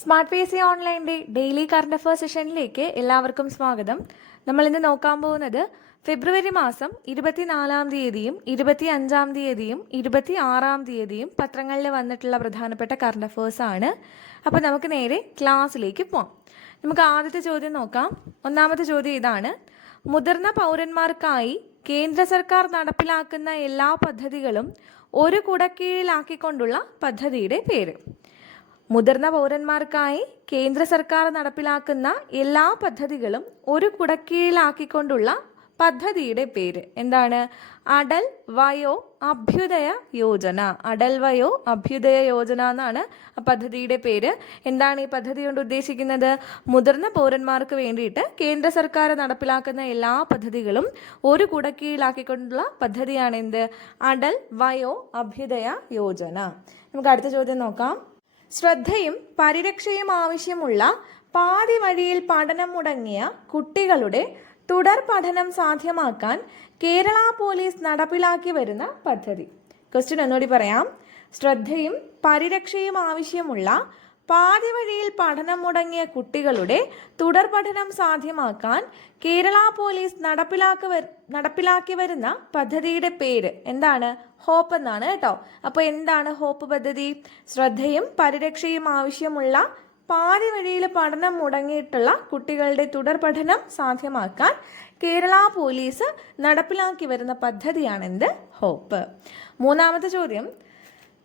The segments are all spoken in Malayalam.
സ്മാർട്ട് പി എസ് സി ഓൺലൈന്റെ ഡെയിലി കറണ്ട് അഫയേഴ്സ് സെഷനിലേക്ക് എല്ലാവർക്കും സ്വാഗതം. നമ്മൾ ഇന്ന് നോക്കാൻ പോകുന്നത് ഫെബ്രുവരി മാസം ഇരുപത്തിനാലാം തീയതിയും ഇരുപത്തി അഞ്ചാം തീയതിയും ഇരുപത്തി ആറാം തീയതിയും പത്രങ്ങളിൽ വന്നിട്ടുള്ള പ്രധാനപ്പെട്ട കറണ്ട് അഫയേഴ്സ് ആണ്. അപ്പോൾ നമുക്ക് നേരെ ക്ലാസ്സിലേക്ക് പോവാം. നമുക്ക് ആദ്യത്തെ ചോദ്യം നോക്കാം. ഒന്നാമത്തെ ചോദ്യം ഇതാണ്. മുതിർന്ന പൗരന്മാർക്കായി കേന്ദ്ര സർക്കാർ നടപ്പിലാക്കുന്ന എല്ലാ പദ്ധതികളും ഒരു കുടക്കീഴിലാക്കിക്കൊണ്ടുള്ള പദ്ധതിയുടെ പേര്. മുതിർന്ന പൗരന്മാർക്കായി കേന്ദ്ര സർക്കാർ നടപ്പിലാക്കുന്ന എല്ലാ പദ്ധതികളും ഒരു കുടക്കീഴിലാക്കിക്കൊണ്ടുള്ള പദ്ധതിയുടെ പേര്. എന്താണ്? അടൽ വയോ അഭ്യുദയ യോജന. അടൽ വയോ അഭ്യുദയ യോജന എന്നാണ് പദ്ധതിയുടെ പേര്. എന്താണ് ഈ പദ്ധതി കൊണ്ട് ഉദ്ദേശിക്കുന്നത്? മുതിർന്ന പൗരന്മാർക്ക് വേണ്ടിയിട്ട് കേന്ദ്ര സർക്കാർ നടപ്പിലാക്കുന്ന എല്ലാ പദ്ധതികളും ഒരു കുടക്കീഴിലാക്കിക്കൊണ്ടുള്ള പദ്ധതിയാണ് എന്ത്? അടൽ വയോ അഭ്യുദയ യോജന. നമുക്ക് അടുത്ത ചോദ്യം നോക്കാം. ശ്രദ്ധയും പരിരക്ഷയും ആവശ്യമുള്ള പാതി വഴിയിൽ പഠനം മുടങ്ങിയ കുട്ടികളുടെ തുടർ പഠനം സാധ്യമാക്കാൻ കേരള പോലീസ് നടപ്പിലാക്കി വരുന്ന പദ്ധതി. ക്വസ്റ്റ്യൻ ഒന്നുകൂടി പറയാം. ശ്രദ്ധയും പരിരക്ഷയും ആവശ്യമുള്ള പാതി വഴിയിൽ പഠനം മുടങ്ങിയ കുട്ടികളുടെ തുടർ പഠനം സാധ്യമാക്കാൻ കേരള പോലീസ് നടപ്പിലാക്ക നടപ്പിലാക്കി വരുന്ന പദ്ധതിയുടെ പേര് എന്താണ്? ഹോപ്പ് എന്നാണ് കേട്ടോ. അപ്പോൾ എന്താണ് ഹോപ്പ് പദ്ധതി? ശ്രദ്ധയും പരിരക്ഷയും ആവശ്യമുള്ള പാതി വഴിയിൽ പഠനം മുടങ്ങിയിട്ടുള്ള കുട്ടികളുടെ തുടർ പഠനം സാധ്യമാക്കാൻ കേരള പോലീസ് നടപ്പിലാക്കി വരുന്ന പദ്ധതിയാണെന്ത്? ഹോപ്പ്. മൂന്നാമത്തെ ചോദ്യം.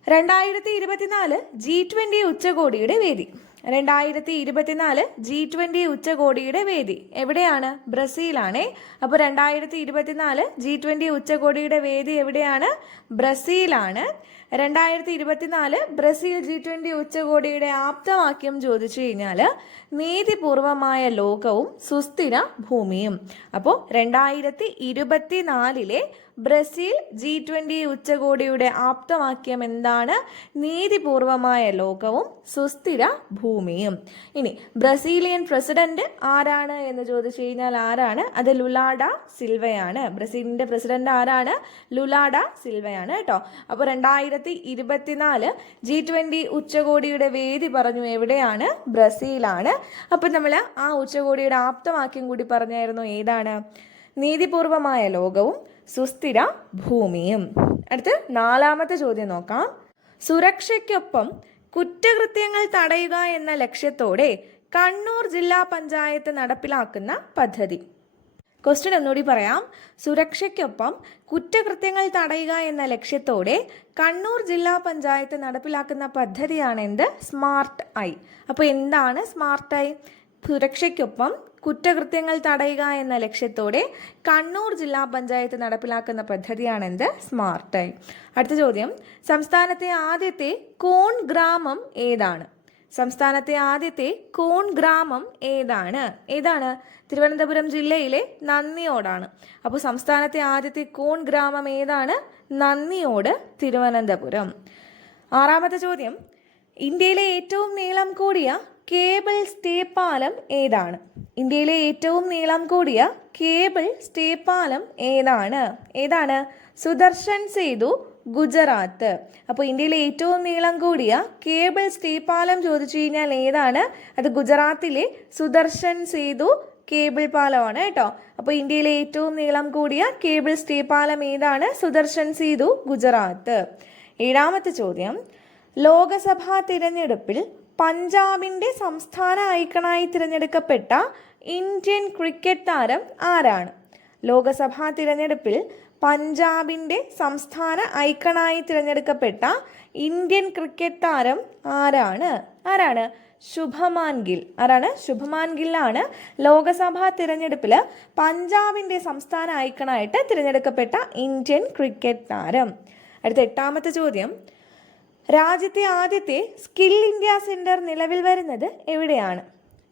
രണ്ടായിരത്തി ഇരുപത്തിനാല് ജി ട്വന്റി ഉച്ചകോടിയുടെ വേദി. രണ്ടായിരത്തി ഇരുപത്തിനാല് ജി ട്വന്റി ഉച്ചകോടിയുടെ വേദി. എവിടെയാണ്? ബ്രസീലാണേ. അപ്പോൾ രണ്ടായിരത്തി ഇരുപത്തിനാല് ജി ട്വന്റി ഉച്ചകോടിയുടെ വേദി എവിടെയാണ്? ബ്രസീലാണ്. രണ്ടായിരത്തി ഇരുപത്തിനാല് ബ്രസീൽ ജി ട്വന്റി ഉച്ചകോടിയുടെ ആപ്തവാക്യം ചോദിച്ചു കഴിഞ്ഞാൽ നീതിപൂർവമായ ലോകവും സുസ്ഥിര ഭൂമിയും. അപ്പോൾ രണ്ടായിരത്തി ഇരുപത്തിനാലിലെ ബ്രസീൽ ജി ട്വന്റി ഉച്ചകോടിയുടെ ആപ്തവാക്യം എന്താണ് നീതിപൂർവമായ ലോകവും സുസ്ഥിര ഭൂമിയും. ഇനി ബ്രസീലിയൻ പ്രസിഡന്റ് ആരാണ് എന്ന് ചോദിച്ചു കഴിഞ്ഞാൽ ആരാണ്? അത് ലുലാഡ സിൽവയാണ്. ബ്രസീലിന്റെ പ്രസിഡന്റ് ആരാണ്? ലുലാഡ സിൽവയാണ് കേട്ടോ. അപ്പോൾ രണ്ടായിരത്തി ഇരുപത്തിനാല് ജി ട്വന്റി ഉച്ചകോടിയുടെ വേദി പറഞ്ഞു എവിടെയാണ്? ബ്രസീലാണ്. അപ്പം നമ്മൾ ആ ഉച്ചകോടിയുടെ ആപ്തവാക്യം കൂടി പറഞ്ഞായിരുന്നു ഏതാണ്? നീതിപൂർവമായ ലോകവും സുസ്ഥിര ഭൂമിയും. അടുത്ത് നാലാമത്തെ ചോദ്യം നോക്കാം. സുരക്ഷയ്ക്കൊപ്പം കുറ്റകൃത്യങ്ങൾ തടയുക എന്ന ലക്ഷ്യത്തോടെ കണ്ണൂർ ജില്ലാ പഞ്ചായത്ത് നടപ്പിലാക്കുന്ന പദ്ധതി. ക്വസ്റ്റ്യൻ ഒന്നുകൂടി പറയാം. സുരക്ഷയ്ക്കൊപ്പം കുറ്റകൃത്യങ്ങൾ തടയുക എന്ന ലക്ഷ്യത്തോടെ കണ്ണൂർ ജില്ലാ പഞ്ചായത്ത് നടപ്പിലാക്കുന്ന പദ്ധതിയാണ് എന്ത്? Smart I. അപ്പോൾ എന്താണ് സ്മാർട്ട് ഐ? സുരക്ഷയ്ക്കൊപ്പം കുറ്റകൃത്യങ്ങൾ തടയുക എന്ന ലക്ഷ്യത്തോടെ കണ്ണൂർ ജില്ലാ പഞ്ചായത്ത് നടപ്പിലാക്കുന്ന പദ്ധതിയാണെന്ത്? സ്മാർട്ട് ഐ അടുത്ത ചോദ്യം. സംസ്ഥാനത്തെ ആദ്യത്തെ കോൺ ഗ്രാമം ഏതാണ്? സംസ്ഥാനത്തെ ആദ്യത്തെ കോൺ ഗ്രാമം ഏതാണ്? ഏതാണ്? തിരുവനന്തപുരം ജില്ലയിലെ നന്ദിയോടാണ്. അപ്പോൾ സംസ്ഥാനത്തെ ആദ്യത്തെ കോൺ ഗ്രാമം ഏതാണ്? നന്ദിയോട് തിരുവനന്തപുരം. ആറാമത്തെ ചോദ്യം. ഇന്ത്യയിലെ ഏറ്റവും നീളം കൂടിയ കേബിൾ സ്റ്റേ പാലം ഏതാണ്? ഇന്ത്യയിലെ ഏറ്റവും നീളം കൂടിയ കേബിൾ സ്റ്റേ പാലം ഏതാണ്? ഏതാണ്? സുദർശൻ സേതു ഗുജറാത്ത്. അപ്പോൾ ഇന്ത്യയിലെ ഏറ്റവും നീളം കൂടിയ കേബിൾ സ്റ്റേ പാലം ചോദിച്ചു കഴിഞ്ഞാൽ ഏതാണ്? അത് ഗുജറാത്തിലെ സുദർശൻ സേതു കേബിൾ പാലമാണ് കേട്ടോ. അപ്പോൾ ഇന്ത്യയിലെ ഏറ്റവും നീളം കൂടിയ കേബിൾ സ്റ്റേ പാലം ഏതാണ്? സുദർശൻ സേതു ഗുജറാത്ത്. ഏഴാമത്തെ ചോദ്യം. ലോകസഭാ തിരഞ്ഞെടുപ്പിൽ പഞ്ചാബിന്റെ സംസ്ഥാന ഐക്കണായി തിരഞ്ഞെടുക്കപ്പെട്ട ഇന്ത്യൻ ക്രിക്കറ്റ് താരം ആരാണ്? ലോകസഭാ തിരഞ്ഞെടുപ്പിൽ പഞ്ചാബിന്റെ സംസ്ഥാന ഐക്കണായി തിരഞ്ഞെടുക്കപ്പെട്ട ഇന്ത്യൻ ക്രിക്കറ്റ് താരം ആരാണ്? ആരാണ്? ശുഭമാൻ ഗിൽ. ആരാണ്? ശുഭമാൻ ഗില്ലാണ് ലോകസഭാ തിരഞ്ഞെടുപ്പിൽ പഞ്ചാബിന്റെ സംസ്ഥാന ഐക്കണായിട്ട് തിരഞ്ഞെടുക്കപ്പെട്ട ഇന്ത്യൻ ക്രിക്കറ്റ് താരം. അടുത്ത എട്ടാമത്തെ ചോദ്യം. രാജ്യത്തെ ആദ്യത്തെ സ്കിൽ ഇന്ത്യ സെന്റർ നിലവിൽ വരുന്നത് എവിടെയാണ്?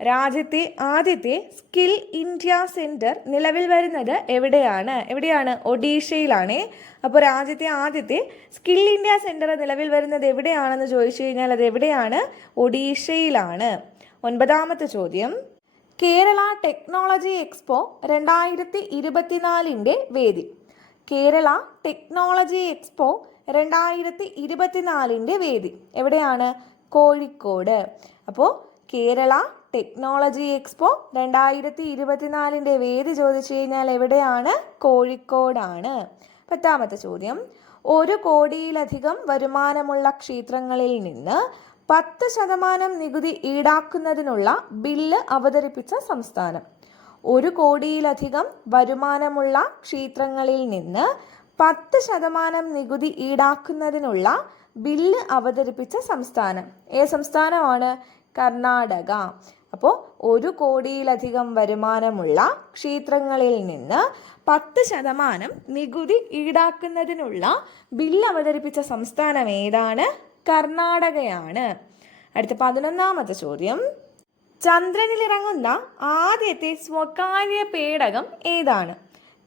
രാജ്യത്തെ ആദ്യത്തെ സ്കിൽ ഇന്ത്യ സെന്റർ നിലവിൽ വരുന്നത് എവിടെയാണ്? എവിടെയാണ്? ഒഡീഷയിലാണ്. അപ്പോൾ രാജ്യത്തെ ആദ്യത്തെ സ്കിൽ ഇന്ത്യ സെന്റർ നിലവിൽ വരുന്നത് എവിടെയാണെന്ന് ചോദിച്ചു കഴിഞ്ഞാൽ അത് എവിടെയാണ്? ഒഡീഷയിലാണ്. ഒൻപതാമത്തെ ചോദ്യം. കേരള ടെക്നോളജി എക്സ്പോ രണ്ടായിരത്തി ഇരുപത്തിനാലിന്റെ വേദി. കേരള ടെക്നോളജി എക്സ്പോ രണ്ടായിരത്തി ഇരുപത്തിനാലിന്റെ വേദി. എവിടെയാണ്? കോഴിക്കോട്. അപ്പോൾ കേരള ടെക്നോളജി എക്സ്പോ രണ്ടായിരത്തി ഇരുപത്തിനാലിന്റെ വേദി ചോദിച്ചു കഴിഞ്ഞാൽ എവിടെയാണ്? കോഴിക്കോടാണ്. പത്താമത്തെ ചോദ്യം. ഒരു കോടിയിലധികം വരുമാനമുള്ള ക്ഷേത്രങ്ങളിൽ നിന്ന് പത്ത് ശതമാനം നികുതി ഈടാക്കുന്നതിനുള്ള ബില്ല് അവതരിപ്പിച്ച സംസ്ഥാനം. ഒരു കോടിയിലധികം വരുമാനമുള്ള ക്ഷേത്രങ്ങളിൽ നിന്ന് പത്ത് ശതമാനം നികുതി ഈടാക്കുന്നതിനുള്ള ബില്ല് അവതരിപ്പിച്ച സംസ്ഥാനം. ഏ സംസ്ഥാനമാണ് കർണാടക. അപ്പോൾ ഒരു കോടിയിലധികം വരുമാനമുള്ള ക്ഷേത്രങ്ങളിൽ നിന്ന് പത്ത് ശതമാനം നികുതി ഈടാക്കുന്നതിനുള്ള ബില്ല് അവതരിപ്പിച്ച സംസ്ഥാനം ഏതാണ്? കർണാടകയാണ്. അടുത്ത പതിനൊന്നാമത്തെ ചോദ്യം. ചന്ദ്രനിലിറങ്ങുന്ന ആദ്യത്തെ സ്വകാര്യ പേടകം ഏതാണ്?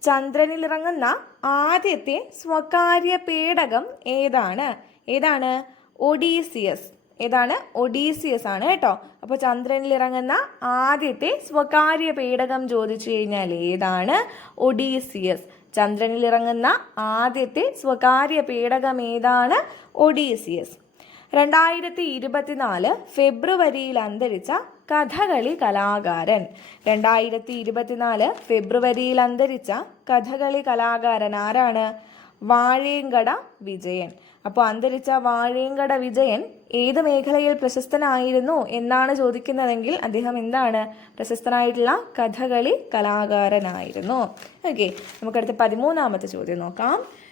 ചന്ദ്രനിലിറങ്ങുന്ന ആദ്യത്തെ സ്വകാര്യ പേടകം ഏതാണ്? ഏതാണ്? ഒഡീസിയസ്. ഏതാണ്? ഒഡീസിയസ് ആണ് കേട്ടോ. അപ്പോൾ ചന്ദ്രനിൽ ഇറങ്ങുന്ന ആദ്യത്തെ സ്വകാര്യ പേടകം ചോദിച്ചു കഴിഞ്ഞാൽ ഏതാണ്? ഒഡീസിയസ്. ചന്ദ്രനിൽ ഇറങ്ങുന്ന ആദ്യത്തെ സ്വകാര്യ പേടകം ഏതാണ്? ഒഡീസിയസ്. രണ്ടായിരത്തി ഇരുപത്തിനാല് ഫെബ്രുവരിയിൽ അന്തരിച്ച കഥകളി കലാകാരൻ. രണ്ടായിരത്തി ഇരുപത്തിനാല് ഫെബ്രുവരിയിൽ അന്തരിച്ച കഥകളി കലാകാരൻ ആരാണ്? വാഴേങ്കട വിജയൻ. അപ്പോൾ അന്തരിച്ച വാഴേങ്കട വിജയൻ ഏത് മേഖലയിൽ പ്രശസ്തനായിരുന്നു എന്നാണ് ചോദിക്കുന്നതെങ്കിൽ അദ്ദേഹം എന്താണ്? പ്രശസ്തനായിട്ടുള്ള കഥകളി കലാകാരനായിരുന്നു. ഓക്കെ നമുക്കടുത്ത പതിമൂന്നാമത്തെ ചോദ്യം നോക്കാം.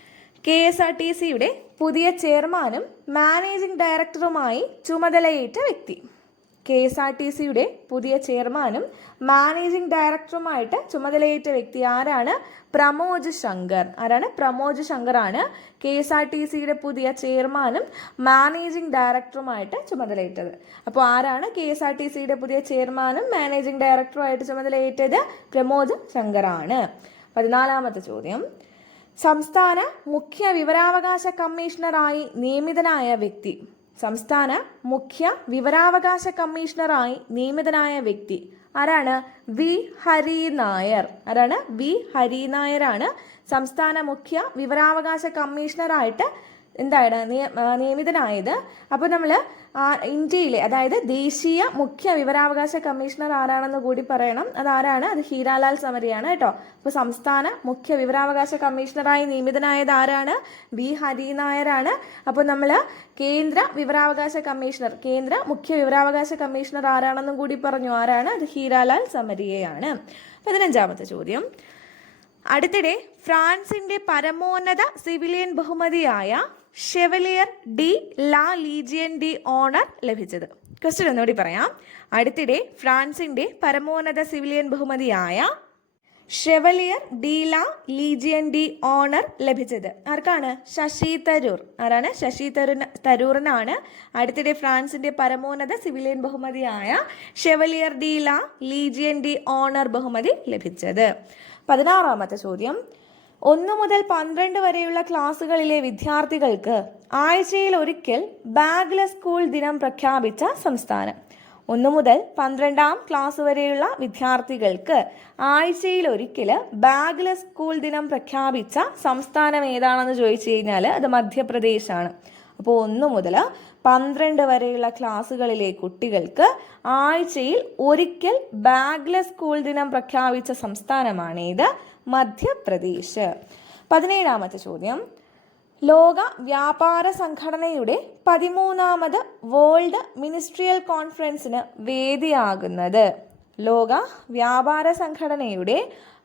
കെ എസ് ആർ ടി സിയുടെ പുതിയ ചെയർമാനും മാനേജിംഗ് ഡയറക്ടറുമായി ചുമതലയേറ്റ വ്യക്തി. കെ എസ് ആർ ടി സിയുടെ പുതിയ ചെയർമാനും മാനേജിംഗ് ഡയറക്ടറുമായിട്ട് ചുമതലയേറ്റ വ്യക്തി ആരാണ്? പ്രമോജ് ശങ്കർ. ആരാണ്? പ്രമോജ് ശങ്കർ ആണ് കെ എസ് ആർ ടി സിയുടെ പുതിയ ചെയർമാനും മാനേജിംഗ് ഡയറക്ടറുമായിട്ട് ചുമതലയേറ്റത്. അപ്പോൾ ആരാണ് കെ എസ് ആർ ടി സിയുടെ പുതിയ ചെയർമാനും മാനേജിംഗ് ഡയറക്ടറുമായിട്ട് ചുമതലയേറ്റത്? പ്രമോജ് ശങ്കർ ആണ് പതിനാലാമത്തെ ചോദ്യം. സംസ്ഥാന മുഖ്യ വിവരാവകാശ കമ്മീഷണറായി നിയമിതനായ വ്യക്തി. സംസ്ഥാന മുഖ്യ വിവരാവകാശ കമ്മീഷണറായി നിയമിതനായ വ്യക്തി. ആരാണ്? വി. ഹരി നായർ. ആരാണ്? വി. ഹരി നായരാണ് സംസ്ഥാന മുഖ്യ വിവരാവകാശ കമ്മീഷണറായിട്ട് എന്താണ് നിയമിതനായത്. അപ്പോൾ നമ്മൾ ഇന്ത്യയിലെ അതായത് ദേശീയ മുഖ്യ വിവരാവകാശ കമ്മീഷണർ ആരാണെന്ന് കൂടി പറയണം. അതാരാണ്? അത് ഹീരാലാൽ സമരിയാണ് കേട്ടോ. അപ്പോൾ സംസ്ഥാന മുഖ്യ വിവരാവകാശ കമ്മീഷണറായി നിയമിതനായത് ആരാണ്? ബി ഹരി നായരാണ് അപ്പോൾ നമ്മൾ കേന്ദ്ര വിവരാവകാശ കമ്മീഷണർ കേന്ദ്ര മുഖ്യ വിവരാവകാശ കമ്മീഷണർ ആരാണെന്നും കൂടി പറഞ്ഞു. ആരാണ്? അത് ഹീരാലാൽ സമരിയയാണ്. പതിനഞ്ചാമത്തെ ചോദ്യം. അടുത്തിടെ ഫ്രാൻസിന്റെ പരമോന്നത സിവിലിയൻ ബഹുമതിയായ Chevalier de la Legion de Honour ലഭിച്ചത്. ക്വസ്റ്റ്യൻ ഒന്നുകൂടി പറയാം. അടുത്തിടെ ഫ്രാൻസിന്റെ പരമോന്നത സിവിലിയൻ ബഹുമതിയായ Chevalier de la Legion de Honneur ലഭിച്ചത്. ആർക്കാണ്? ശശി തരൂർ. ആരാണ്? ശശി തരൂർ തരൂറിനാണ് അടുത്തിടെ ഫ്രാൻസിന്റെ പരമോന്നത സിവിലിയൻ ബഹുമതിയായ Chevalier de la Legion de Honneur ബഹുമതി ലഭിച്ചത്. പതിനാറാമത്തെ ചോദ്യം. ഒന്ന് മുതൽ പന്ത്രണ്ട് വരെയുള്ള ക്ലാസ്സുകളിലെ വിദ്യാർത്ഥികൾക്ക് ആഴ്ചയിൽ ഒരിക്കൽ ബാഗ്ലെസ് സ്കൂൾ ദിനം പ്രഖ്യാപിച്ച സംസ്ഥാനം. ഒന്നു മുതൽ പന്ത്രണ്ടാം ക്ലാസ് വരെയുള്ള വിദ്യാർത്ഥികൾക്ക് ആഴ്ചയിൽ ഒരിക്കൽ ബാഗ്ലെസ് സ്കൂൾ ദിനം പ്രഖ്യാപിച്ച സംസ്ഥാനം ഏതാണെന്ന് ചോദിച്ചു കഴിഞ്ഞാൽ അത് മധ്യപ്രദേശാണ്. അപ്പോൾ ഒന്ന് മുതൽ പന്ത്രണ്ട് വരെയുള്ള ക്ലാസ്സുകളിലെ കുട്ടികൾക്ക് ആഴ്ചയിൽ ഒരിക്കൽ ബാഗ്ലെസ് സ്കൂൾ ദിനം പ്രഖ്യാപിച്ച സംസ്ഥാനമാണ് ഇത് മധ്യപ്രദേശ്. പതിനേഴാമത്തെ ചോദ്യം. ലോക വ്യാപാര സംഘടനയുടെ പതിമൂന്നാമത് വേൾഡ് മിനിസ്ട്രിയൽ കോൺഫറൻസിന് വേദിയാകുന്നത് ലോക വ്യാപാര സംഘടനയുടെ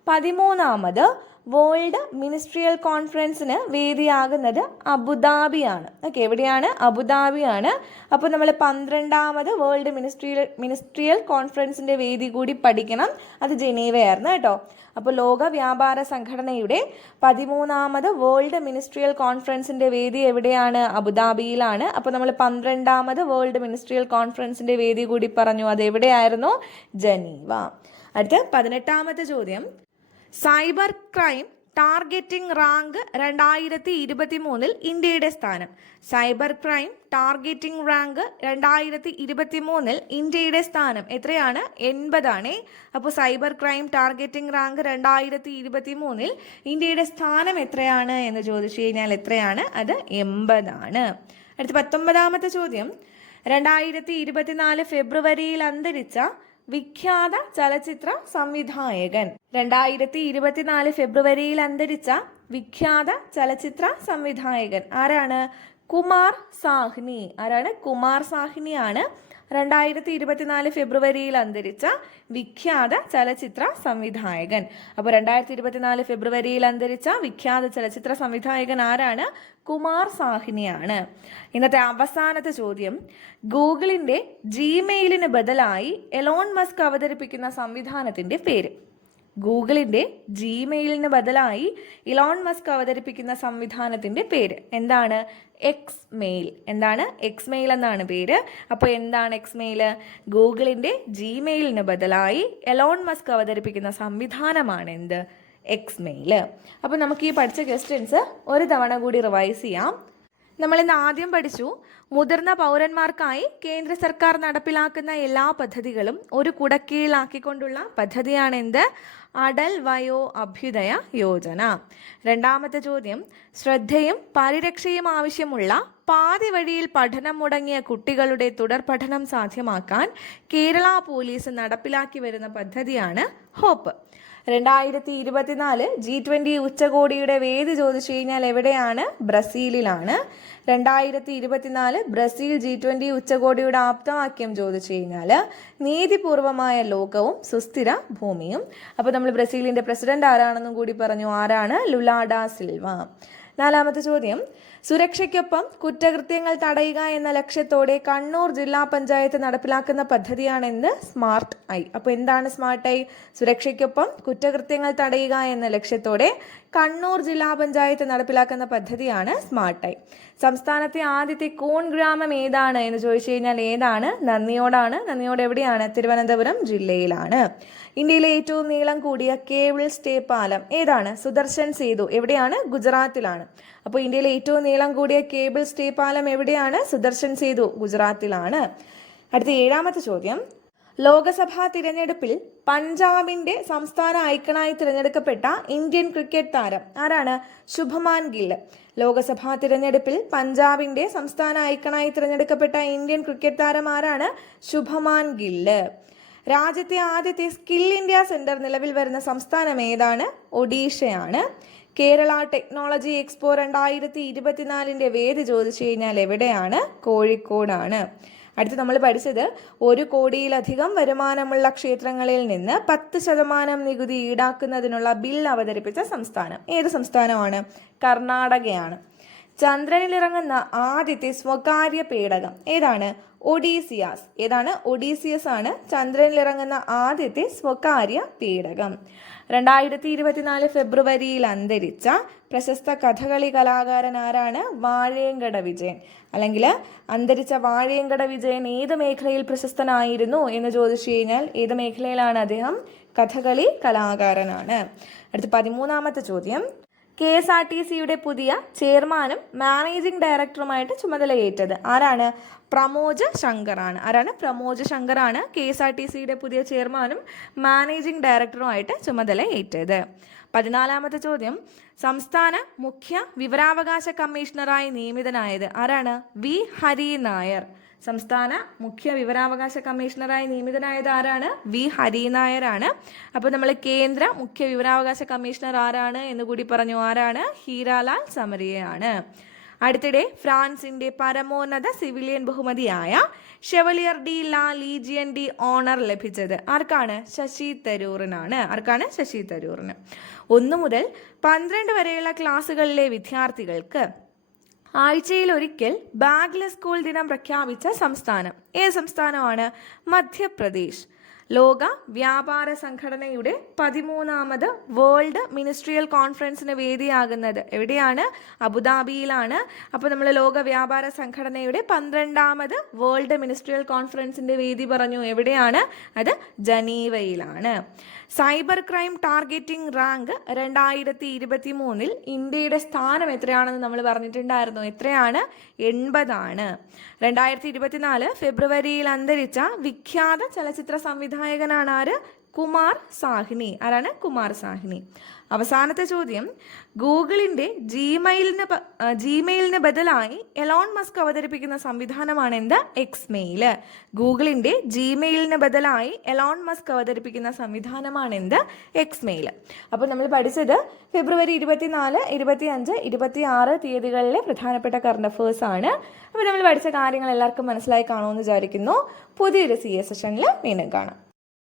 പതിമൂന്നാമത് വേൾഡ് മിനിസ്ട്രിയൽ കോൺഫറൻസിന് വേദിയാകുന്നത് അബുദാബിയാണ്. ഓക്കെ എവിടെയാണ്? അബുദാബിയാണ്. അപ്പോൾ നമ്മൾ പന്ത്രണ്ടാമത് വേൾഡ് മിനിസ്ട്രിയൽ മിനിസ്ട്രിയൽ കോൺഫറൻസിന്റെ വേദി കൂടി പഠിക്കണം. അത് ജനീവയായിരുന്നു കേട്ടോ. അപ്പോൾ ലോക വ്യാപാര സംഘടനയുടെ പതിമൂന്നാമത് വേൾഡ് മിനിസ്ട്രിയൽ കോൺഫറൻസിന്റെ വേദി എവിടെയാണ്? അബുദാബിയിലാണ്. അപ്പോൾ നമ്മൾ പന്ത്രണ്ടാമത് വേൾഡ് മിനിസ്ട്രിയൽ കോൺഫറൻസിന്റെ വേദി കൂടി പറഞ്ഞു. അത് എവിടെയായിരുന്നു ജനീവ. അടുത്ത് പതിനെട്ടാമത്തെ ചോദ്യം. സൈബർ ക്രൈം ടാർഗറ്റിംഗ് റാങ്ക് രണ്ടായിരത്തി ഇരുപത്തി മൂന്നിൽ ഇന്ത്യയുടെ സ്ഥാനം. സൈബർ ക്രൈം ടാർഗറ്റിംഗ് റാങ്ക് രണ്ടായിരത്തി ഇരുപത്തി മൂന്നിൽ ഇന്ത്യയുടെ സ്ഥാനം. എത്രയാണ്? എൺപതാണേ. അപ്പോൾ സൈബർ ക്രൈം ടാർഗറ്റിംഗ് റാങ്ക് രണ്ടായിരത്തി ഇരുപത്തി മൂന്നിൽ ഇന്ത്യയുടെ സ്ഥാനം എത്രയാണ് എന്ന് ചോദിച്ചു കഴിഞ്ഞാൽ എത്രയാണ്? അത് എൺപതാണ്. അടുത്ത പത്തൊമ്പതാമത്തെ ചോദ്യം. രണ്ടായിരത്തി ഇരുപത്തിനാല് ഫെബ്രുവരിയിൽ അന്തരിച്ച വിഖ്യാത ചലച്ചിത്ര സംവിധായകൻ. രണ്ടായിരത്തി ഇരുപത്തിനാല് ഫെബ്രുവരിയിൽ അന്തരിച്ച വിഖ്യാത ചലച്ചിത്ര സംവിധായകൻ ആരാണ്? കുമാർ സാഹ്നി. ആരാണ്? കുമാർ സാഹ്നിയാണ്. രണ്ടായിരത്തി ഇരുപത്തിനാല് ഫെബ്രുവരിയിൽ അന്തരിച്ച വിഖ്യാത ചലച്ചിത്ര സംവിധായകൻ. അപ്പോൾ രണ്ടായിരത്തി ഇരുപത്തിനാല് ഫെബ്രുവരിയിൽ അന്തരിച്ച വിഖ്യാത ചലച്ചിത്ര സംവിധായകൻ ആരാണ്? കുമാർ സാഹ്നിയാണ്. ഇന്നത്തെ അവസാനത്തെ ചോദ്യം. ഗൂഗിളിന്റെ ജിമെയിലിന് ബദലായി എലോൺ മസ്ക് അവതരിപ്പിക്കുന്ന സംവിധാനത്തിന്റെ പേര്. ഗൂഗിളിന്റെ ജിമെയിലിന് ബദലായി ഇലോൺ മസ്ക് അവതരിപ്പിക്കുന്ന സംവിധാനത്തിന്റെ പേര്. എന്താണ്? എക്സ് മെയിൽ എന്താണ്? എക്സ് മെയിൽ എന്നാണ് പേര്. അപ്പോൾ എന്താണ് എക്സ് മെയിൽ ഗൂഗിളിന്റെ ജിമെയിലിന് ബദലായി എലോൺ മസ്ക് അവതരിപ്പിക്കുന്ന സംവിധാനമാണ് എന്ത്? എക്സ് മെയിൽ അപ്പോൾ നമുക്ക് ഈ പഠിച്ച ക്വസ്റ്റ്യൻസ് ഒരു തവണ കൂടി റിവൈസ് ചെയ്യാം. നമ്മൾ ഇന്ന് ആദ്യം പഠിച്ചു മുതിർന്ന പൗരന്മാർക്കായി കേന്ദ്ര സർക്കാർ നടപ്പിലാക്കുന്ന എല്ലാ പദ്ധതികളും ഒരു കുടക്കീഴിലാക്കിക്കൊണ്ടുള്ള പദ്ധതിയാണ് എന്ത് അടൽ വയോ അഭ്യുദയ യോജന. രണ്ടാമത്തെ ചോദ്യം ശ്രദ്ധയും പരിരക്ഷയും ആവശ്യമുള്ള പാതി വഴിയിൽ പഠനം മുടങ്ങിയ കുട്ടികളുടെ തുടർ പഠനം സാധ്യമാക്കാൻ കേരള പോലീസ് നടപ്പിലാക്കി വരുന്ന പദ്ധതിയാണ് ഹോപ്പ്. രണ്ടായിരത്തി ഇരുപത്തിനാല് ജി ട്വന്റി ഉച്ചകോടിയുടെ വേദി ചോദിച്ചു കഴിഞ്ഞാൽ എവിടെയാണ്? ബ്രസീലിലാണ്. രണ്ടായിരത്തി ഇരുപത്തിനാല് ബ്രസീൽ ജി ട്വന്റി ഉച്ചകോടിയുടെ ആപ്തവാക്യം ചോദിച്ചു കഴിഞ്ഞാൽ നീതിപൂർവമായ ലോകവും സുസ്ഥിര ഭൂമിയും. അപ്പോൾ നമ്മൾ ബ്രസീലിന്റെ പ്രസിഡന്റ് ആരാണെന്നും കൂടി പറഞ്ഞു. ആരാണ്? Lula da Silva. നാലാമത്തെ ചോദ്യം. സുരക്ഷയ്ക്കൊപ്പം കുറ്റകൃത്യങ്ങൾ തടയുക എന്ന ലക്ഷ്യത്തോടെ കണ്ണൂർ ജില്ലാ പഞ്ചായത്ത് നടപ്പിലാക്കുന്ന പദ്ധതിയാണ് എന്ത് സ്മാർട്ട് ഐ. അപ്പോൾ എന്താണ് സ്മാർട്ട് ഐ? സുരക്ഷയ്ക്കൊപ്പം കുറ്റകൃത്യങ്ങൾ തടയുക എന്ന ലക്ഷ്യത്തോടെ കണ്ണൂർ ജില്ലാ പഞ്ചായത്ത് നടപ്പിലാക്കുന്ന പദ്ധതിയാണ് സ്മാർട്ട് ടൈം. സംസ്ഥാനത്തെ ആദ്യത്തെ കോൺ ഗ്രാമം ഏതാണ് എന്ന് ചോദിച്ചു കഴിഞ്ഞാൽ ഏതാണ്? നന്ദിയോടാണ്. നന്ദിയോട് എവിടെയാണ്? തിരുവനന്തപുരം ജില്ലയിലാണ്. ഇന്ത്യയിലെ ഏറ്റവും നീളം കൂടിയ കേബിൾ സ്റ്റേ പാലം ഏതാണ്? സുദർശൻ സേതു എവിടെയാണ്? ഗുജറാത്തിലാണ്. അപ്പോൾ ഇന്ത്യയിലെ ഏറ്റവും നീളം കൂടിയ കേബിൾ സ്റ്റേ പാലം എവിടെയാണ്? സുദർശൻ സേതു ഗുജറാത്തിലാണ്. അടുത്ത ഏഴാമത്തെ ചോദ്യം. ലോകസഭാ തിരഞ്ഞെടുപ്പിൽ പഞ്ചാബിന്റെ സംസ്ഥാന ഐക്കണായി തിരഞ്ഞെടുക്കപ്പെട്ട ഇന്ത്യൻ ക്രിക്കറ്റ് താരം ആരാണ്? ശുഭമാൻ ഗിൽ. ലോകസഭാ തിരഞ്ഞെടുപ്പിൽ പഞ്ചാബിന്റെ സംസ്ഥാന ഐക്കണായി തിരഞ്ഞെടുക്കപ്പെട്ട ഇന്ത്യൻ ക്രിക്കറ്റ് താരം ആരാണ്? ശുഭമാൻ ഗിൽ. രാജ്യത്തെ ആദ്യത്തെ സ്കിൽ ഇന്ത്യ സെന്റർ നിലവിൽ വരുന്ന സംസ്ഥാനം ഏതാണ്? ഒഡീഷയാണ്. കേരള ടെക്നോളജി എക്സ്പോ രണ്ടായിരത്തി ഇരുപത്തിനാലിന്റെ വേദി ചോദിച്ചു കഴിഞ്ഞാൽ എവിടെയാണ്? കോഴിക്കോടാണ്. അടുത്ത് നമ്മൾ പഠിച്ചത് ഒരു കോടിയിലധികം വരുമാനമുള്ള ക്ഷേത്രങ്ങളിൽ നിന്ന് പത്ത് ശതമാനം നികുതി ഈടാക്കുന്നതിനുള്ള ബിൽ അവതരിപ്പിച്ച സംസ്ഥാനം. ഏത് സംസ്ഥാനമാണ്? കർണാടകയാണ്. ചന്ദ്രനിലിറങ്ങുന്ന ആദ്യത്തെ സ്വകാര്യ പേടകം ഏതാണ്? ഒഡീസിയാസ്. ഏതാണ്? ഒഡീസിയസ് ആണ് ചന്ദ്രനിൽ ഇറങ്ങുന്ന ആദ്യത്തെ സ്വകാര്യ പേടകം. രണ്ടായിരത്തി ഇരുപത്തിനാല് ഫെബ്രുവരിയിൽ അന്തരിച്ച പ്രശസ്ത കഥകളി കലാകാരൻ ആരാണ്? വാഴയങ്കട വിജയൻ. അല്ലെങ്കിൽ അന്തരിച്ച വാഴയങ്കട വിജയൻ ഏത് മേഖലയിൽ പ്രശസ്തനായിരുന്നു എന്ന് ചോദിച്ചു കഴിഞ്ഞാൽ ഏത് മേഖലയിലാണ് അദ്ദേഹം കഥകളി കലാകാരനാണ്? അടുത്ത പതിമൂന്നാമത്തെ ചോദ്യം. കെ എസ് ആർ ടി സിയുടെ പുതിയ ചെയർമാനും മാനേജിംഗ് ഡയറക്ടറുമായിട്ട് ചുമതലയേറ്റത് ആരാണ്? പ്രമോജ് ശങ്കറാണ്. ആരാണ്? പ്രമോജ് ശങ്കറാണ് കെ എസ് ആർ ടി സിയുടെ പുതിയ ചെയർമാനും മാനേജിംഗ് ഡയറക്ടറുമായിട്ട് ചുമതലയേറ്റത്. പതിനാലാമത്തെ ചോദ്യം. സംസ്ഥാന മുഖ്യ വിവരാവകാശ കമ്മീഷണറായി നിയമിതനായത് ആരാണ്? വി. ഹരി നായർ സംസ്ഥാന മുഖ്യ വിവരാവകാശ കമ്മീഷണറായി നിയമിതനായത് ആരാണ് വി ഹരിനായരാണ്. അപ്പോൾ നമ്മൾ കേന്ദ്ര മുഖ്യ വിവരാവകാശ കമ്മീഷണർ ആരാണ് എന്ന് കൂടി പറഞ്ഞു ആരാണ്? ഹീരാലാൽ സമരിയയാണ്. അടുത്തിടെ ഫ്രാൻസിന്റെ പരമോന്നത സിവിലിയൻ ബഹുമതിയായ Chevalier de la Legion de Honneur ലഭിച്ചത് ആർക്കാണ്? ശശി തരൂറിനാണ്. ആർക്കാണ്? ശശി തരൂറിന്. ഒന്നു മുതൽ പന്ത്രണ്ട് വരെയുള്ള ക്ലാസ്സുകളിലെ വിദ്യാർത്ഥികൾക്ക് ആഴ്ചയിൽ ഒരിക്കൽ ബാഗ്ലെസ് സ്കൂൾ ദിനം പ്രഖ്യാപിച്ച സംസ്ഥാനം. ഏത് സംസ്ഥാനമാണ്? മധ്യപ്രദേശ്. ലോക വ്യാപാര സംഘടനയുടെ പതിമൂന്നാമത് വേൾഡ് മിനിസ്ട്രിയൽ കോൺഫറൻസിന് വേദിയാകുന്നത് എവിടെയാണ്? അബുദാബിയിലാണ്. അപ്പോൾ നമ്മൾ ലോക വ്യാപാര സംഘടനയുടെ പന്ത്രണ്ടാമത് വേൾഡ് മിനിസ്ട്രിയൽ കോൺഫറൻസിന്റെ വേദി പറഞ്ഞു. എവിടെയാണ്? അത് ജനീവയിലാണ്. സൈബർ ക്രൈം ടാർഗറ്റിംഗ് റാങ്ക് രണ്ടായിരത്തി ഇരുപത്തി മൂന്നിൽ ഇന്ത്യയുടെ സ്ഥാനം എത്രയാണെന്ന് നമ്മൾ പറഞ്ഞിട്ടുണ്ടായിരുന്നു. എത്രയാണ്? എൺപതാണ്. രണ്ടായിരത്തി ഇരുപത്തിനാല് ഫെബ്രുവരിയിൽ അന്തരിച്ച വിഖ്യാത ചലച്ചിത്ര സംവിധായകനാണ് ആര്? കുമാർ സാഹ്നി ആരാണ്? കുമാർ സാഹ്നി അവസാനത്തെ ചോദ്യം. ഗൂഗിളിന്റെ ജിമെയിലിന് ജിമെയിലിന് ബദലായി എലോൺ മസ്ക് അവതരിപ്പിക്കുന്ന സംവിധാനമാണ് എന്ത്? എക്സ് മെയിൽ ഗൂഗിളിന്റെ ജിമെയിലിന് ബദലായി എലോൺ മസ്ക് അവതരിപ്പിക്കുന്ന സംവിധാനമാണ് എന്ത്? എക്സ് മെയിൽ അപ്പോൾ നമ്മൾ പഠിച്ചത് ഫെബ്രുവരി ഇരുപത്തിനാല് ഇരുപത്തി അഞ്ച് ഇരുപത്തി ആറ് തീയതികളിലെ പ്രധാനപ്പെട്ട കറണ്ട് അഫേഴ്സ് ആണ്. അപ്പോൾ നമ്മൾ പഠിച്ച കാര്യങ്ങൾ എല്ലാവർക്കും മനസ്സിലായി കാണുമെന്ന് വിചാരിക്കുന്നു. പുതിയൊരു സി എസ് സെഷനിൽ വീണ്ടും കാണാം.